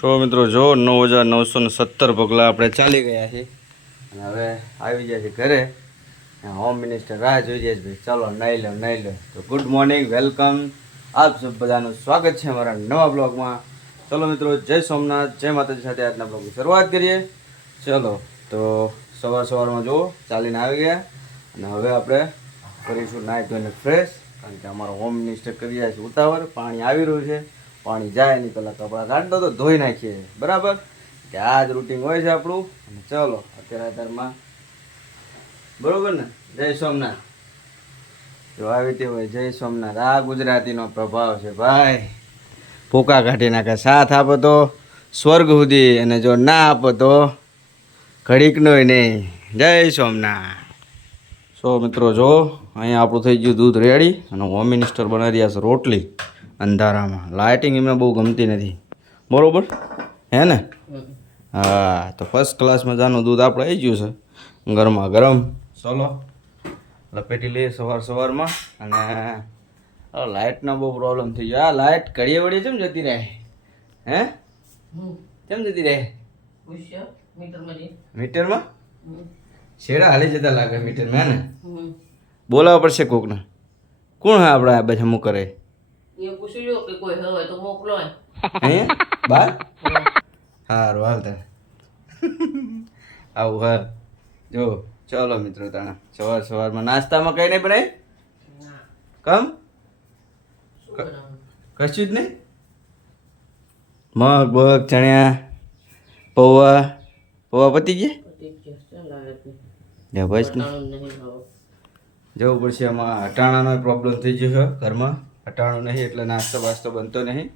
સો મિત્રો જો 9,917 પગલાં આપણે ચાલી ગયા છીએ અને હવે આવી જાય છે ઘરે. હોમ મિનિસ્ટર રાહ જોઈ જાય છે. ભાઈ ચાલો નાઈ લો. તો ગુડ મોર્નિંગ, વેલકમ, આપ સબ બધાનું સ્વાગત છે અમારા નવા બ્લોગમાં. ચલો મિત્રો, જય સોમનાથ, જય માતાજી સાથે આજના બ્લોગની શરૂઆત કરીએ. ચલો તો સવારમાં જુઓ ચાલીને આવી ગયા અને હવે આપણે કરીશું નાઈ ધોઈને ફ્રેશ, કારણ કે અમારો હોમ મિનિસ્ટર કરી રહ્યા છે ઉતાવળ. પાણી આવી રહ્યું છે, પાણી જાય નહીં પહેલાં કપડાં કાઢો તો ધોઈ નાખીએ, બરાબર કે આ જ રૂટિન હોય છે આપણું. અને ચલો અત્યારમાં બરોબર ને, જય સોમનાથ. જો આવી રીતે હોય જય સોમનાથ. આ ગુજરાતીનો પ્રભાવ છે ભાઈ. પોકા કાઢી નાખે. સાથ આપો તો સ્વર્ગ સુધી, અને જો ના આપો તો ઘડીકનોય નહીં. જય સોમનાથ. સો મિત્રો જો અહીંયા આપણું થઈ ગયું દૂધ રેડી અને હોમ મિનિસ્ટર બનાવી રહ્યા છે રોટલી અંધારામાં. લાઇટિંગ એમને બહુ ગમતી નથી, બરોબર હે ને? હા, તો ફર્સ્ટ ક્લાસ મજાનું દૂધ આપણે આવી ગયું છે ગરમા ગરમ. ચલો લપેટી લઈએ સવારમાં. અને લાઇટનો બહુ પ્રોબ્લેમ થઈ ગયો. આ લાઇટ ઘડીએ વળીએ કેમ જતી રહે? હે કેમ જતી રહે? મીટરમાં શેડા હાલી જતા લાગે મીટરમાં, હે ને? બોલાવવા પડશે કોકને. કોણ હે આપણે આ બધા અમુક કરે? બાર સારું હાલ તારે આવું હા. જો ચલો મિત્રો, તાણા સવારમાં નાસ્તામાં કઈ નહીં બનાવી? કમ કશું જ નહીં? મગ બગ ચણ્યા પૌવા પતી ગયા બસ ને. જવું પડશે. આમાં હટાણાનો પ્રોબ્લેમ થઈ ગયો છે ઘરમાં. હટાણું નહીં એટલે નાસ્તો બાસ્તો બનતો નહીં.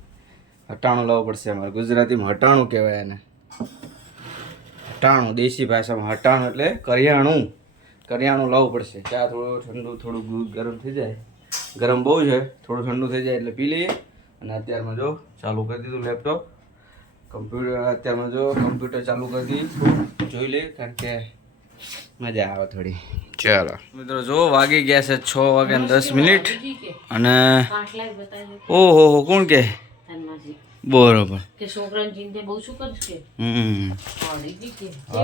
હટાણું લાવવું પડશે. અમારે ગુજરાતીમાં હટાણું કહેવાય એને. હટાણું દેશી ભાષામાં હટાણું એટલે કરિયાણું લાવવું પડશે. ચા થોડું ઠંડુ, થોડું દૂધ ગરમ થઈ જાય. ગરમ બહુ છે, થોડું ઠંડુ થઈ જાય એટલે પી લઈએ. અને અત્યારમાં જો ચાલુ કરી દીધું લેપટોપ, કમ્પ્યુટર. અત્યારમાં જો કમ્પ્યુટર ચાલુ કરી દીધું, જોઈ લઈએ, કારણ કે મજા આવે થોડી. ચાલો મિત્રો જો વાગી ગયા છે 6:10 અને ઓહો કોણ કે બરોબર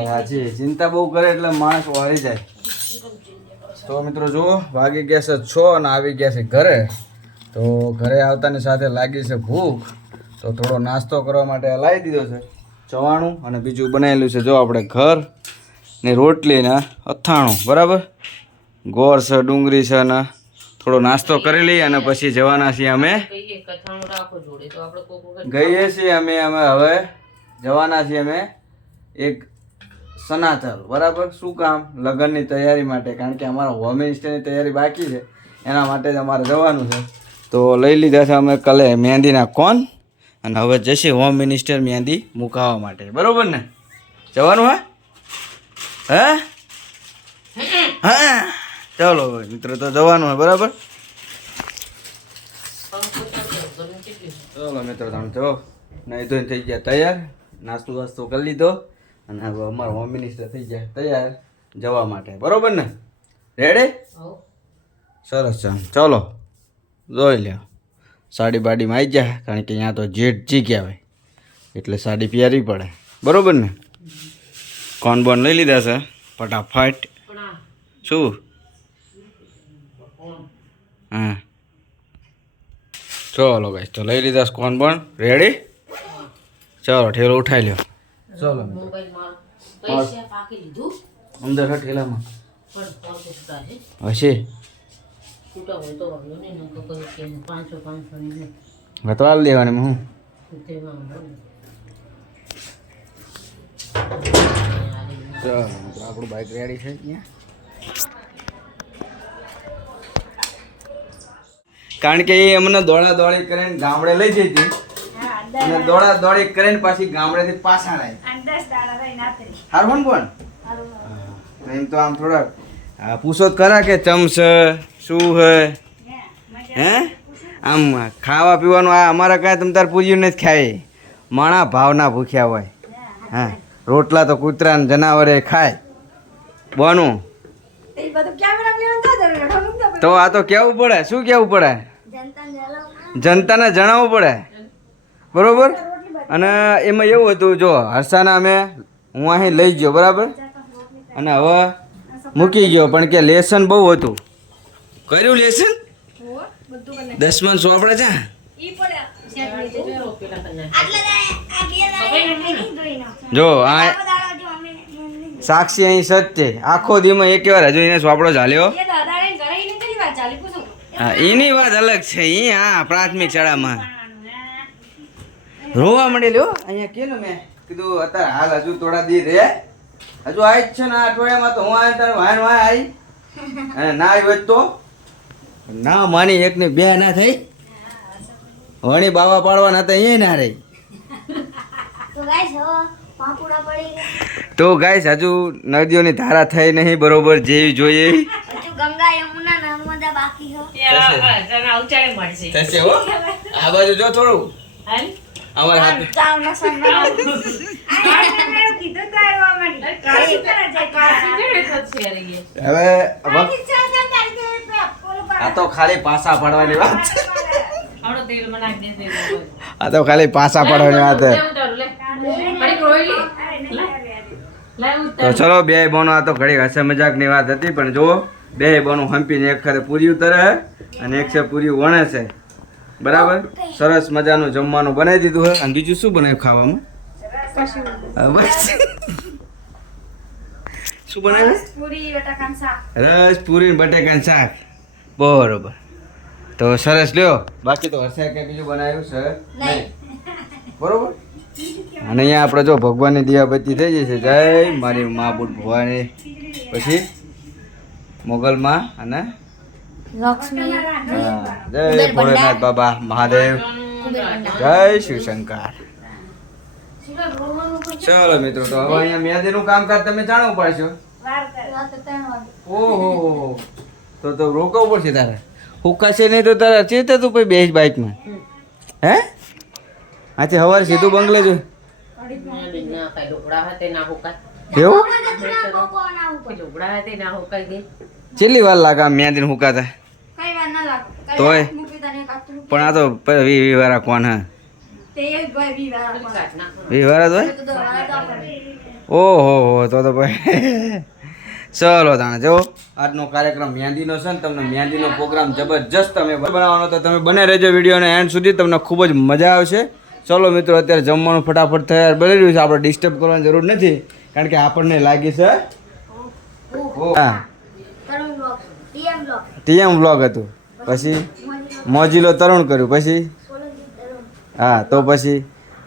હાજી ચિંતા બહુ કરે એટલે માણસ વાળી જાય. તો મિત્રો જુઓ વાગી ગયા છે 6 અને આવી ગયા છે ઘરે. તો ઘરે આવતાની સાથે લાગી છે ભૂખ, તો થોડો નાસ્તો કરવા માટે લાવી દીધો છે ચવાણું. અને બીજું બનાવેલું છે જો આપણે ઘર ને રોટલી ને અથાણું, બરાબર. ગોળ છે, ડુંગળી છે, ને થોડો નાસ્તો કરી લઈએ અને પછી જવાના છીએ અમે. ગઈએ છીએ અમે હવે જવાના છીએ અમે એક સનાથલ, બરાબર. શું કામ? લગ્નની તૈયારી માટે, કારણ કે અમારા હોમ મિનિસ્ટરની તૈયારી બાકી છે, એના માટે જ અમારે જવાનું છે. તો લઈ લીધા છે અમે કાલે મહેંદીના કોન, અને હવે જશે હોમ મિનિસ્ટર મહેંદી મુકાવવા માટે, બરાબર ને? જવાનું હા ચાલો મિત્રો, તો જવાનું હોય, બરાબર. ચલો મિત્રો, તમે જો નહીં ધોઈને થઈ ગયા તૈયાર, નાસ્તો વાસ્તો કરી લીધો, અને હવે અમારો હોમ મિનિસ્ટર થઈ ગયા તૈયાર જવા માટે, બરોબર ને? રેડી? સરસ. ચલો જોઈ લ્યો. સાડી બાડીમાં આવી જાય, કારણ કે અહીંયા તો જેઠજી કહેવાય એટલે સાડી પહેરવી પડે, બરોબર ને? કોન બોન લઈ લીધા છે ફટાફટ. શું? હા ચલો ગાઈસ, તો લઈ લીધા કોન બોન. રેડી? ચાલો ઠેલો ઉઠાઈ લ્યો. ચલો અંદર હા ઠેલામાં હશે ગતવાલ દેવાની હું. ચાલો આપણું બાઇક રેડી છે ત્યાં, કારણ કે એ અમને દોડી કરીને ગામડે લઈ જઈ હતી, અને દોડી કરીને પાછી ગામડેથી પાછા લાવી. હારું પણ એમ તો આમ થોડા પૂછો ખરા કે ચમચ શું હે? હે આમ ખાવા પીવાનું આ અમારા કાંઈ તમ તાર પૂજ્યું નથી ખાય. માણા ભાવના ભૂખ્યા હોય. હા, રોટલા તો કૂતરા ને જનાવરે ખાય. બોનું તો આ તો કેવું પડે. શું કેવું પડે? જનતાને જણાવવું પડે, બરોબર. અને એમાં એવું હતું જો હર્ષાના અમે હું અહીં લઈ ગયો બરાબર અને હવે મૂકી ગયો પણ કે લેસન બહુ હતું કર્યું લેસન 10માં ચોપડા છે જો આ સાક્ષી અહીં સત્ય આખો દીમાં એક વાર હજુ એને ચોપડો ચાલ્યો હા એની વાત અલગ છે એ હા પ્રાથમિક શાળામાં રોવા માંડેલી હો અહીંયા કેનું મેં કીધું અત્યારે હાલ હજુ થોડા દી રે હજુ આવી જ છે ને આ અઠવાડિયામાં તો હું આવી તારે વાય આવી અને ના આવી હોત તો ના માની એક ને બે ના થઈ વણી બાવા પાડવાના હતા એ ના રહી તો ગાઈસ હજુ નદીઓની ધારા થઈ નહીં બરોબર જેવી જોઈએ ગંગા યમુના નર્મદા બાકી હો થશે હો આ બાજુ જો થોડું અમારા હાથ હવે આ તો ખાલી પાસા પાડવાની વાત આ તો ખાલી પાસા પાડવાની વાત તો ચલો બે બોનો આ તો ઘડી હસે મજાકની વાત હતી પણ જુઓ બે બોનું હંપીને એક ખાતે પૂરી ઉતરે અને એક છે પૂરી વણે છે બરાબર સરસ મજાનું જમવાનું બનાવી દીધું હોય અને બીજું શું બનાવ્યું ખાવામાં શું બનાવ્યું રસ પૂરી બટાકાનું શાક બરોબર તો સરસ લ્યો બાકી તો હર્ષે કે બીજું બનાવ્યું છે નહીં બરોબર અને અહીંયા આપણે જો ભગવાનની દિયાબત્તી થઈ જશે જય મારી મા બુટ ભવાની પછી મોગલમાં અને લક્ષ્મી જય ભોળેનાથ બાબા મહાદેવ જય શિવશંકર ચલો મિત્રો તો હવે અહીંયા મેદીનું કામકાજ તમે જાણવું પડશે ઓહો તો રોકવું પડશે તારે હુકાશે નહીં તો તારે ચેતે તું પછી બેસ બાઇકમાં હે આથી સવારે સીધું બંગલે જો કેવું કેટલી વાર લાગે આમ મેદીને હુકાતા તોય પણ આ તો વીવારા કોણ હા વીવારા તો ઓહો તો ભાઈ ચલો તાણે જો આજનો કાર્યક્રમ મહેંદીનો છે ને તમને મહેંદીનો પ્રોગ્રામ જબરજસ્ત તમે બનાવવાનો તો તમે બને રહેજો વિડીયોને એન્ડ સુધી તમને ખૂબ જ મજા આવશે ચલો મિત્રો અત્યારે જમવાનું ફટાફટ તૈયાર બની રહ્યું છે આપણે ડિસ્ટર્બ કરવાની જરૂર નથી કારણ કે આપણને લાગી છે હા ટીએમ બ્લોગ હતું પછી મોજીલો તરુણ કર્યું પછી હા તો પછી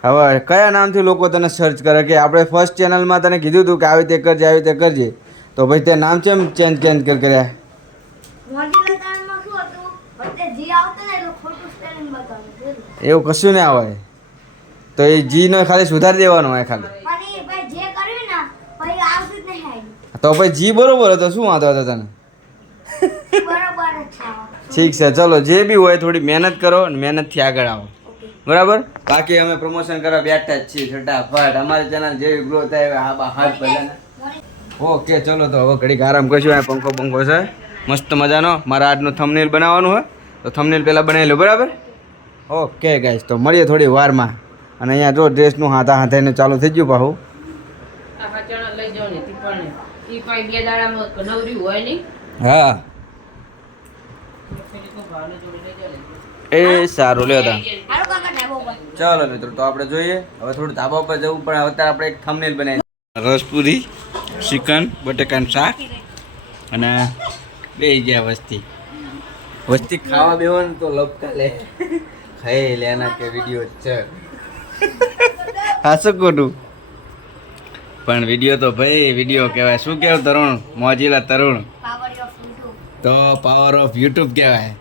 હવે કયા નામથી લોકો તને સર્ચ કરે કે આપણે ફર્સ્ટ ચેનલમાં તને કીધું હતું કે આવી રીતે કરજે તો ભાઈ તે નામ કેમ ચેન્જ કર્યા એવું કશું ના આવે તો એ જી નો ખાલી સુધારી દેવાનો હોય ખાલી તો પછી જી બરોબર હતો શું વાંધો હતો તને ઠીક છે ચલો જે બી હોય થોડી મહેનત કરો અને મહેનતથી આગળ આવો બરાબર બાકી અમે પ્રમોશન કરવા બેઠા જ છીએ ફટાફટ અમારી ચેનલ જેવી ગ્રો થાય હા હાથ બધાને ઓકે ચલો તો હવે ઘડીક આરામ કરશું આ પંખો છે મસ્ત મજાનો મારા આજનું થંબનેલ બનાવવાનું હોય તો થંબનેલ પહેલાં બનાવી લો બરાબર ઓકે ગાઈસ તો મળીએ થોડી વારમાં અને અહીંયા જો ડ્રેસનું હાથાને ચાલુ થઈ ગયું પાછું હા એ સારું લ્યો તા ચાલો મિત્રો તો આપણે જોઈએ હવે થોડું ધાબા પર જવું પણ અત્યારે આપણે એક થંબનેલ બનાવી રસપુરી ચિકન બટેકાનું શાક અને બે ગયા વસ્તી ખાવા બેવાનું તો લપતા લે ખાઈ લે એના કે વિડીયો છે હા શું ખોટું પણ વિડીયો તો ભાઈ વિડીયો કહેવાય શું કહેવાય તરુણ મોજીલા તરુણ તો પાવર ઓફ યુટ્યુબ કહેવાય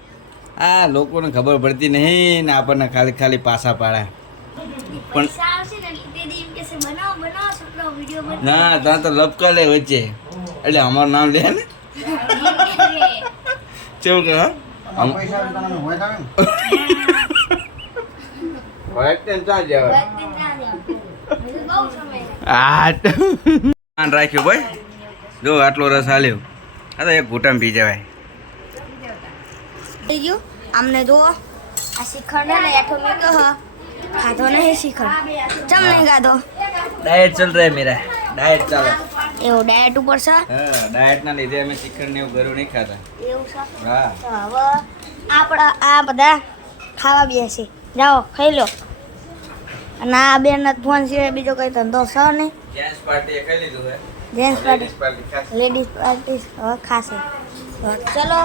આ લોકોને ખબર પડતી નહીં ને આપણને ખાલી પાસા પાડે પણ ના ત્યાં તો લપકા લે વચ્ચે એટલે અમારું નામ લે ને કેવું કે રાખ્યું ભાઈ જો આટલો રસ હાલ્યો આ તો એક ઘૂંટણ પી જવાય આમને જો આ શિખંડ ને એઠો મેં કહો खाधो नहीं श्रीखंड चम नहीं खाधो डाइट चल रहा है मेरा डाइट ચાલે એવું ડાયટ ઉપર છે હા ડાયટ ના લીધે અમે શ્રીખંડ ને એવું ઘરું નહીં ખાતા એવું છે હા તો હવે આપણા આ બધા ખાવા બેસી જાઓ ખાઈ લો અને આ બેન ફોન સિવાય બીજો કઈ ધંધો છે નહીં જેન્ટ્સ પાર્ટી ખાઈ લીધું છે જેન્ટ્સ લેડીઝ પાર્ટી પાર્ટી ખાસ લેડીઝ પાર્ટી હવે ખાશે તો ચલો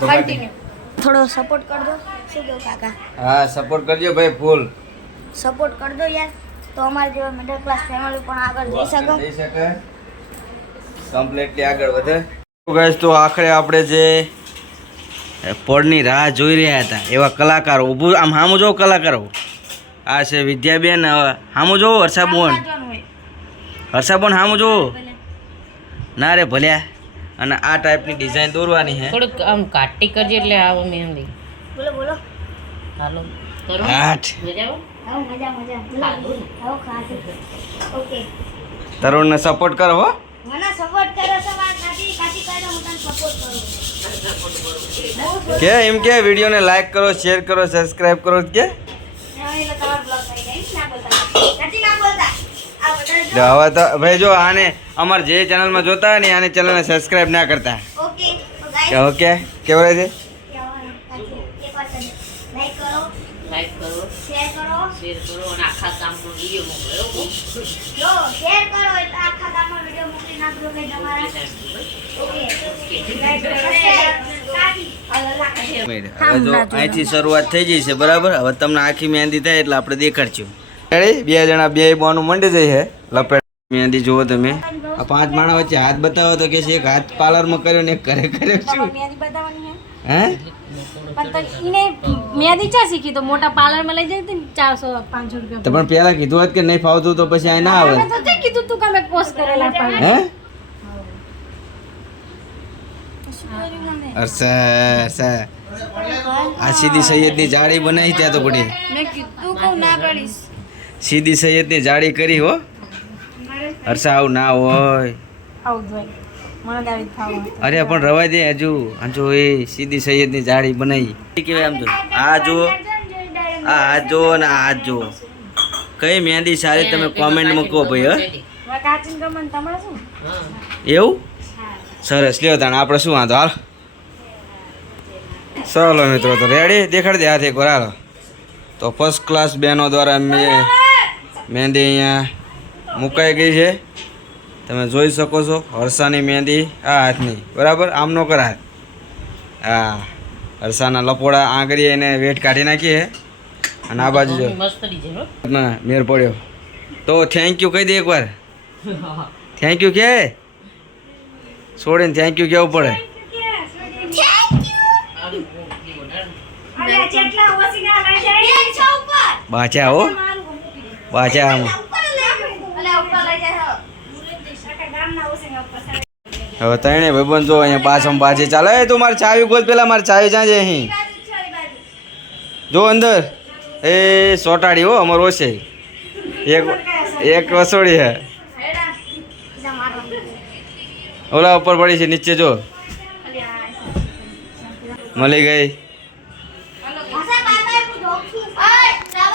કન્ટિન્યુ થોડો સપોર્ટ કરી દો શું કહો કાકા હા સપોર્ટ કરજો ભાઈ ફૂલ સપોર્ટ કરી દો યાર તો અમારી જેવા મિડલ ક્લાસ ફેમિલી પણ આગળ જઈ શકે જઈ શકે કમ્પ્લીટલી આગળ વધે ગાઈસ તો આખરે આપણે જે પોળની રાહ જોઈ રહ્યા હતા એવા કલાકારો ઊભું આમ સામું જોવો કલાકારો આ છે વિદ્યાબેન સામું જોવો હર્ષાબોન સામું જોવો ના રે ભલ્યા અને આ ટાઈપની ડિઝાઇન દોરવાની છે થોડુંક આમ કાટી કરજે એટલે આવો મહેંદી બોલો બોલો હાલો કરો આઠ મજા આવો આવે મજા મજા આવો ખાશે ઓકે તરુણને સપોર્ટ કરો હો મને સપોર્ટ કરો છો વાત કાચી કાચી કાચી હું તને સપોર્ટ કરું કે એમ કે વિડીયોને લાઈક કરો શેર કરો સબસ્ક્રાઇબ કરો કે એટલે તમારો બ્લોગ થઈ જાય ના બોલતા કાચી ના બોલતા આ બધા જો હવે તો ભાઈ જો આને અમાર જે ચેનલમાં જોતા હોય ને આને ચેનલને સબસ્ક્રાઇબ ના કરતા ઓકે તો ગાઈસ ઓકે કેવું રહે છે લાઈક કરો લાઈક કરો શેર કરો શેર કરો અને આખા કામનો વિડીયો મોકલો જો શેર કરો એટલે આખા ગામમાં વિડિયો મોકલી નાખજો કે તમારા ઓકે લાઈક કરો કાચી હવે જો અહીંથી શરૂઆત થઈ જઈ છે બરાબર હવે તમને આખી મહેંદી થાય એટલે આપણે દેખાડશું રેડી બે જણા બે બોનું મંડી જઈ છે લપેટ મહેંદી જુઓ તમે આ પાંચ માણસ વચ્ચે હાથ બતાવો તો કે છે એક હાથ પાર્લરમાં કર્યો ને એક ઘરે કર્યો શું મેંદી બતાવવાની હે પણ તો ઈને મેંદી ચા શીખી તો મોટા પાર્લરમાં લઈ જતી ને 400-500 રૂપિયા તો પણ પેલા કીધું હોત કે નહીં ફાવતું તો પછી અહીં ના આવે મેં તો તે કીધું તું કે અમે પોસ્ટ કરેલા પણ હે અરસા આ સીધી સૈયદની જાળી બનાવી ત્યાં તો પડી મેં કીધું કહું ના કરીશ સીધી સૈયદની જાળી કરી હો હર્ષા આવું ના હોય આવું જોઈએ મને દાવી થાવું અરે પણ રવા દે હજુ હજુ એ સીધી સૈયદની જાળી બનાવી કેવાય આમ તો આ જુઓ આ હાથ જુઓ ને આ હાથ જુઓ કઈ મહેંદી સારી તમે કોમેન્ટમાં કહો ભાઈ હે કાચીન ગમન તમારે શું હા એવું સરસ લ્યો તાણ આપણે શું વાંધો હાલ ચાલો મિત્રો તો રેડી દેખાડી દે હાથ એક વાર હાલો તો ફર્સ્ટ ક્લાસ બહેનો દ્વારા મહેંદી અહીંયા મુકાઈ ગઈ છે તમે જોઈ શકો છો હર્ષાની મહેંદી આ હાથની બરાબર આમ નો કર હાથ હા હર્ષાના લપોડા આંગળી એને વેટ કાઢી નાખીએ અને આ બાજુ જો મસ્ત ડિઝાઇન હો ના મેર પડ્યો તો થેન્ક યુ કહી દે એકવાર થેન્ક યુ કે છોડીને થેન્ક યુ કેવું પડે અરે જેટલા ઓસીના લઈ જાય એ છે ઉપર બાચા હો બાચા આમ અલે ઉપર લઈ જાય ગામના ઓસીના ઉપર હવે તણે ભાઈબંધ જો અહીંયા પાછળ બાજી ચાલે એ તું મારી ચાવી ગોત પેલા મારી ચાવી જ્યાં છે અહીં જો અંદર એ સોટાડી હો અમારો છે એક વસોડી હે ઓલા ઉપર પડી છે નીચે જો મળી ગઈ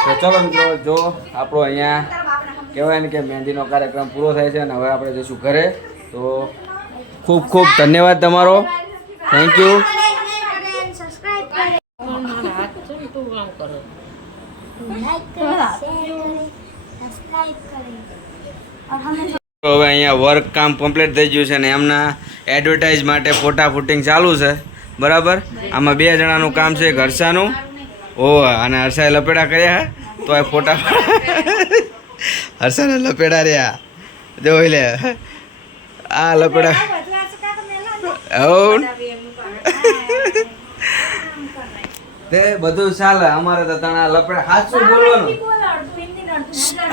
તો ચલો મિત્રો જો આપણો અહીંયા કહેવાય ને કે મહેંદીનો કાર્યક્રમ પૂરો થાય છે અને હવે આપણે જઈશું ઘરે તો ખૂબ ખૂબ ધન્યવાદ તમારો થેન્ક યુ સબસ્ક્રાઇબ કરે મારા હાથ છે ને તું આમ કરો लाइक करें शेयर करें सब्सक्राइब करें और हमें તો હવે અહીંયા વર્ક કામ કમ્પ્લીટ થઈ ગયું છે ને એમના એડવર્ટાઇઝ માટે ફોટા ફૂટિંગ ચાલુ છે બરાબર આમાં બે જણાનું કામ છે એક હર્ષાનું ઓ અને હર્ષાએ લપેડા કર્યા તો એ ફોટા હર્ષાને લપેડા રહ્યા જોઈ લે આ લપેડા હવ તે બધું ચાલે અમારે તો તણા લપેડા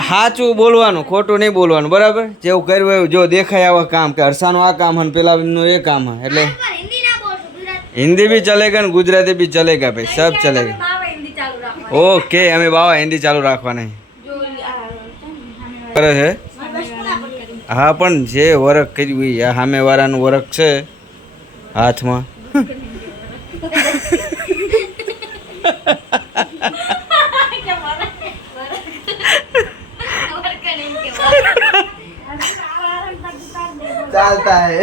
સાચું બોલવાનું ખોટું નહીં બોલવાનું બરાબર જેવું કર્યું એવું જો દેખાય આવા કામ કે હર્ષાનું આ કામ હે ને પેલાનું એ કામ હે એટલે हिंदी ना बोल गुजराती हिंदी भी चलेगा ने गुजराती भी चलेगा भाई सब चलेगा હિન્દી ચાલુ રાખો ओके हमें बाबा हिंदी चालू રાખવાના કરે છે હા પણ જે વરખ કર્યું એ આ સામેવાળાનું વરખ છે હાથમાં है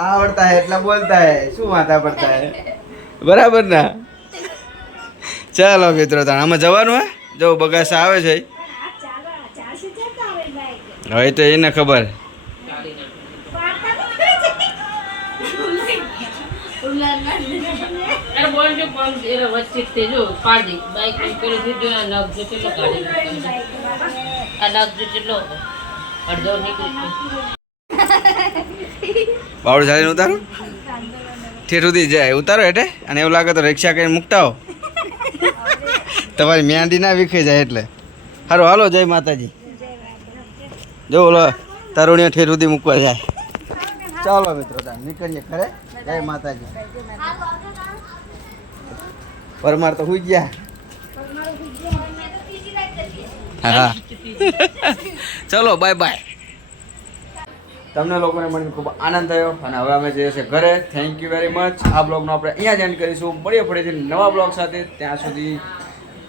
आवड़ता है इतना बोलता है शू माथा पड़ता है बराबर ना ચાલો મિત્રો તાણ આમાં જવાનું હે જો બગાસા આવે છે હવે તો એને ખબર અરે બોલ જો પંપ એ વચ્ચે તે જો પાડી બાઈક પેલું થી જો નગ જો કેટલો કાઢી આ નગ જો કેટલો અડધો નીકળી બાવળ ચાલીને ઉતારો ઠેઠ સુધી જાય ઉતારો એટલે અને એવું લાગે તો રિક્ષા કરીને મૂકતા હો તમારી મ્યાંડી ના વિખાઈ જાય એટલે સારું હાલો જય માતાજી જો ઓલો તરુણીઓ ઠેઠ સુધી મૂકવા જાય ચાલો મિત્રો તાર નીકળીએ ખરે જય માતાજી પરમાર તો હુઈ ગયા હા ચલો બાય બાય તમને લોકોને મને ખૂબ આનંદ થયો અને હવે અમે જઈએ છીએ ઘરે થેન્ક યુ વેરી મચ આ બ્લોગનો આપણે અહીંયા જ એન્ડ કરીશું મળીએ ફરીથી નવા બ્લોગ સાથે ત્યાં સુધી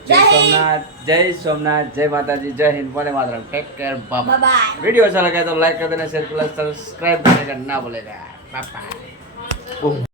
જય સોમનાથ જય માતાજી જય Hind Vande Mataram take care bye video अच्छा लगा तो लाइक कर देना शेयर कर देना सब्सक्राइब करने का ना भूलेगा बाय बाय